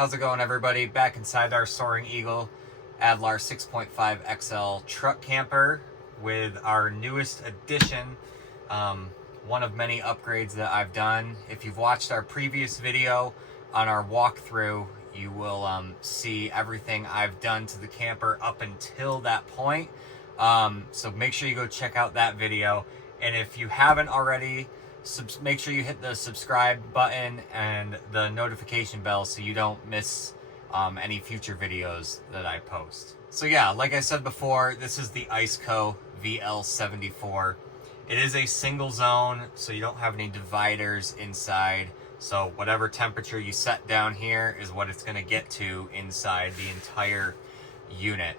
How's it going, everybody? Back inside our Soaring Eagle Adlar 6.5 XL truck camper with our newest addition, one of many upgrades that I've done. If you've watched our previous video on our walkthrough, you will see everything I've done to the camper up until that point. So make sure you go check out that video. And if you haven't already, make sure you hit the subscribe button and the notification bell so you don't miss any future videos that I post. So yeah, like I said before, this is the ICECO VL74. It is a single zone, so you don't have any dividers inside. So whatever temperature you set down here is what it's going to get to inside the entire unit.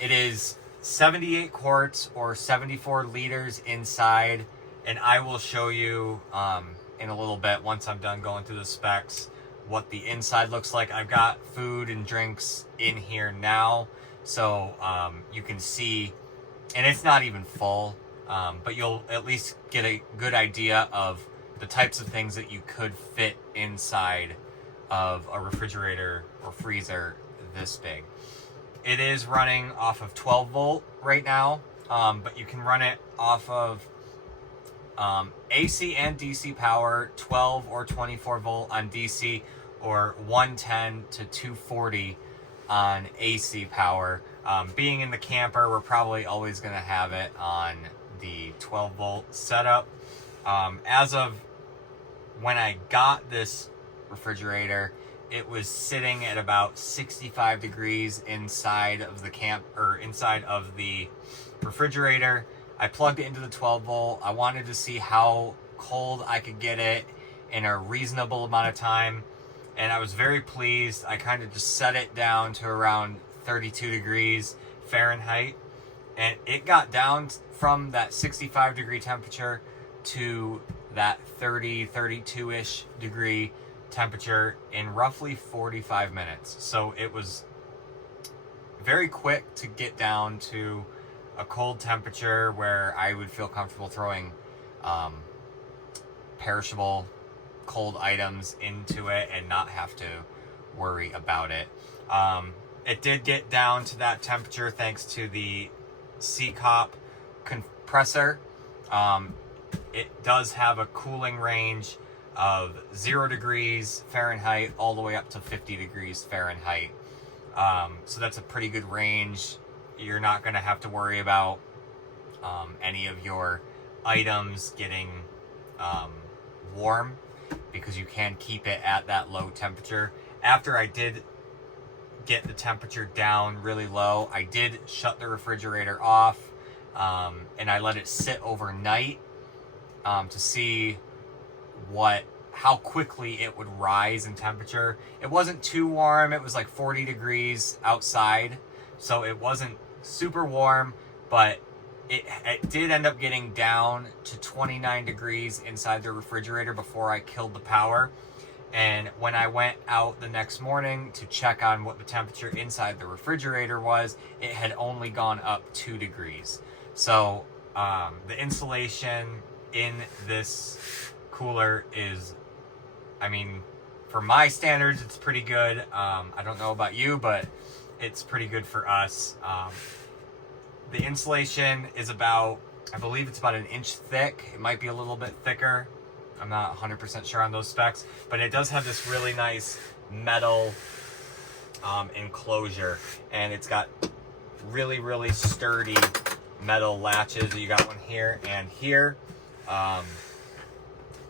It is 78 quarts or 74 liters inside. And I will show you in a little bit, once I'm done going through the specs, what the inside looks like. I've got food and drinks in here now, so you can see, and it's not even full, but you'll at least get a good idea of the types of things that you could fit inside of a refrigerator or freezer this big. It is running off of 12 volt right now, but you can run it off of AC and DC power, 12 or 24 volt on DC, or 110 to 240 on AC power. Being in the camper, we're probably always going to have it on the 12 volt setup. As of when I got this refrigerator, it was sitting at about 65 degrees inside of the inside of the refrigerator. I plugged it into the 12 volt. I wanted to see how cold I could get it in a reasonable amount of time, and I was very pleased. I kind of just set it down to around 32 degrees Fahrenheit, and it got down from that 65 degree temperature to that 32-ish degree temperature in roughly 45 minutes. So it was very quick to get down to a cold temperature where I would feel comfortable throwing perishable cold items into it and not have to worry about it. It did get down to that temperature thanks to the ICECO compressor. It does have a cooling range of 0 degrees Fahrenheit all the way up to 50 degrees Fahrenheit. So that's a pretty good range. You're not going to have to worry about any of your items getting warm, because you can keep it at that low temperature. After I did get the temperature down really low, I did shut the refrigerator off, and I let it sit overnight to see how quickly it would rise in temperature. It wasn't too warm. It was like 40 degrees outside, so it wasn't super warm, but it did end up getting down to 29 degrees inside the refrigerator before I killed the power. And when I went out the next morning to check on what the temperature inside the refrigerator was, it had only gone up 2 degrees. So the insulation in this cooler is, I mean, for my standards, it's pretty good. I don't know about you, but it's pretty good for us. The insulation is about, I believe it's about 1 inch thick. It might be a little bit thicker. I'm not 100% sure on those specs, but it does have this really nice metal enclosure, and it's got really, really sturdy metal latches. You got one here and here. And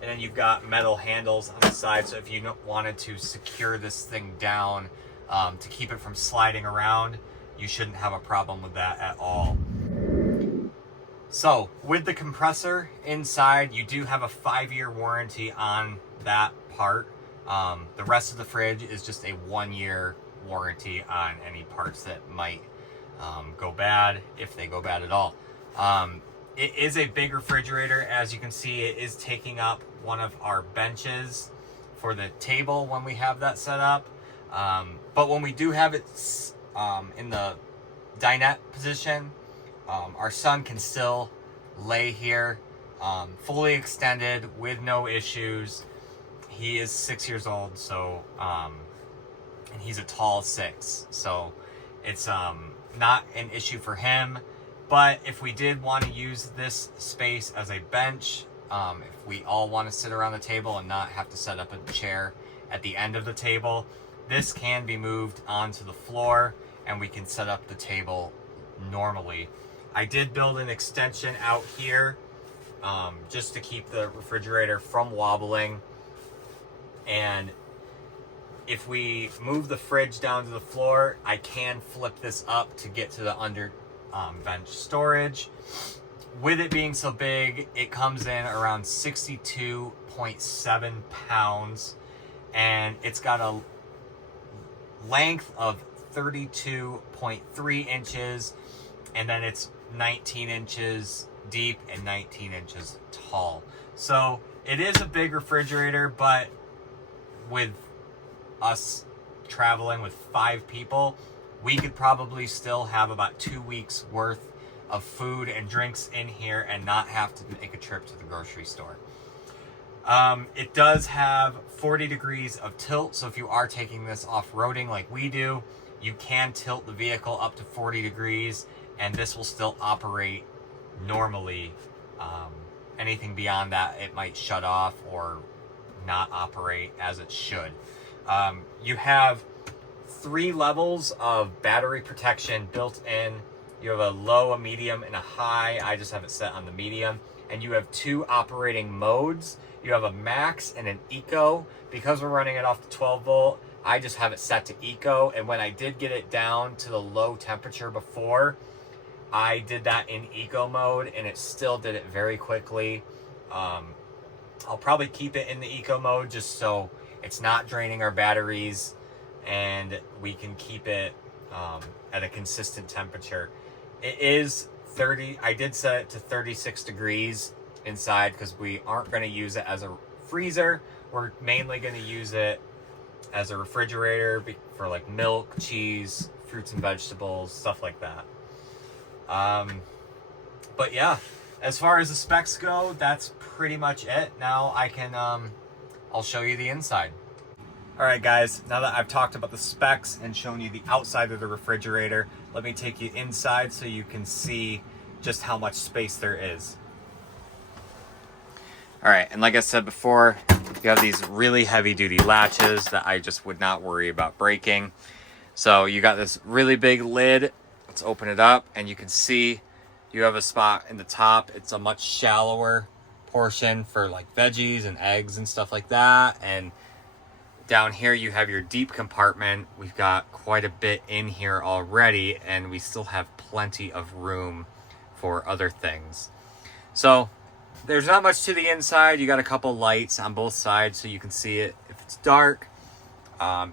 then you've got metal handles on the side, so if you wanted to secure this thing down to keep it from sliding around, you shouldn't have a problem with that at all. So with the compressor inside, you do have a 5-year warranty on that part. The rest of the fridge is just a 1-year warranty on any parts that might go bad, if they go bad at all. It is a big refrigerator. As you can see, it is taking up one of our benches for the table when we have that set up. But when we do have it in the dinette position, our son can still lay here fully extended with no issues. he is 6 years old, so and he's a tall 6, so it's not an issue for him. But if we did want to use this space as a bench, if we all want to sit around the table and not have to set up a chair at the end of the table, this can be moved onto the floor and we can set up the table normally. I did build an extension out here just to keep the refrigerator from wobbling. And if we move the fridge down to the floor, I can flip this up to get to the under bench storage. With it being so big, it comes in around 62.7 pounds, and it's got a length of 32.3 inches, and then it's 19 inches deep and 19 inches tall. So it is a big refrigerator, but with us traveling with 5 people, we could probably still have about 2 weeks worth of food and drinks in here and not have to make a trip to the grocery store. It does have 40 degrees of tilt, so if you are taking this off-roading like we do, you can tilt the vehicle up to 40 degrees and this will still operate normally. Anything beyond that, it might shut off or not operate as it should. You have 3 levels of battery protection built in. You have a low, a medium, and a high. I just have it set on the medium. And you have 2 operating modes. You have a max and an eco. Because we're running it off the 12 volt, I just have it set to eco. And when I did get it down to the low temperature before, I did that in eco mode and it still did it very quickly. I'll probably keep it in the eco mode just so it's not draining our batteries and we can keep it at a consistent temperature. It is 30, I did set it to 36 degrees inside because we aren't going to use it as a freezer. We're mainly going to use it as a refrigerator for like milk, cheese, fruits and vegetables, stuff like that. But yeah, as far as the specs go, that's pretty much it. Now I can, I'll show you the inside. All right, guys, now that I've talked about the specs and shown you the outside of the refrigerator, let me take you inside so you can see just how much space there is. All right, and like I said before, you have these really heavy-duty latches that I just would not worry about breaking. So you got this really big lid. Let's open it up, and you can see you have a spot in the top. It's a much shallower portion for like veggies and eggs and stuff like that. And down here you have your deep compartment. We've got quite a bit in here already, and we still have plenty of room for other things. So there's not much to the inside. You got a couple lights on both sides so you can see it if it's dark.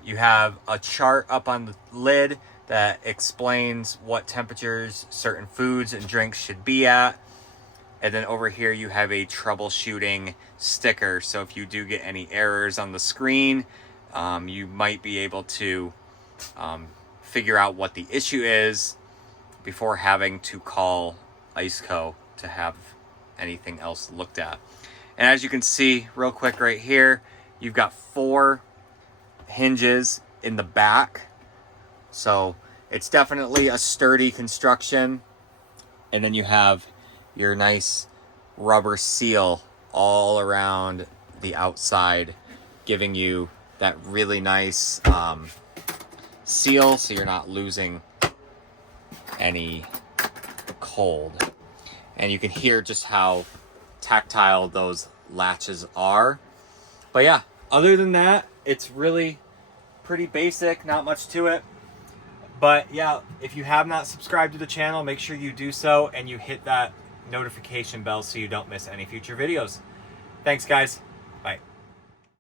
You have a chart up on the lid that explains what temperatures certain foods and drinks should be at. And then over here you have a troubleshooting sticker. So if you do get any errors on the screen, you might be able to figure out what the issue is before having to call ICECO to have anything else looked at. And as you can see real quick right here, you've got 4 hinges in the back. So it's definitely a sturdy construction. And then you have your nice rubber seal all around the outside, giving you that really nice seal so you're not losing any cold. And you can hear just how tactile those latches are. But yeah, other than that, it's really pretty basic, not much to it. But yeah, if you have not subscribed to the channel, make sure you do so and you hit that notification bell so you don't miss any future videos. Thanks, guys.